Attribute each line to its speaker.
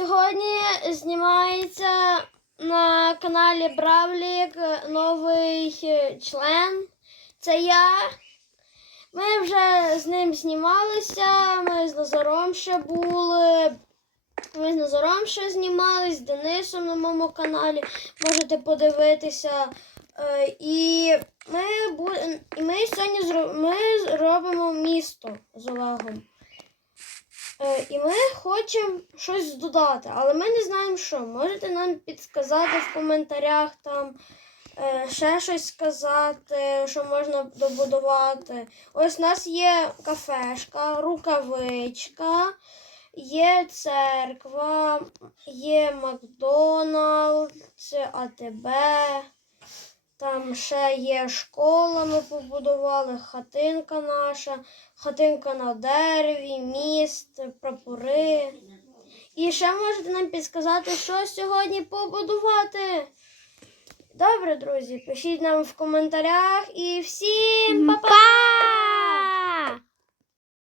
Speaker 1: Сьогодні знімається на каналі Бравлік новий член. Це я. Ми вже з ним знімалися, ми з Назаром ще були. Ми з Назаром ще знімались, з Денисом на моєму каналі. Можете подивитися. Е, І ми, ми сьогодні зро... ми робимо місто з Олегом. Е, І ми хочемо щось додати, але ми не знаємо що. Можете нам підсказати в коментарях там е, ще щось сказати, що можна добудувати. Ось у нас є кафешка, рукавичка, є церква, є Макдональдс, АТБ. Там ще є школа, ми побудували, хатинка наша, хатинка на дереві, міст, прапори. І ще можете нам підсказати, що сьогодні побудувати. Добре, друзі, пишіть нам в коментарях і всім па-па!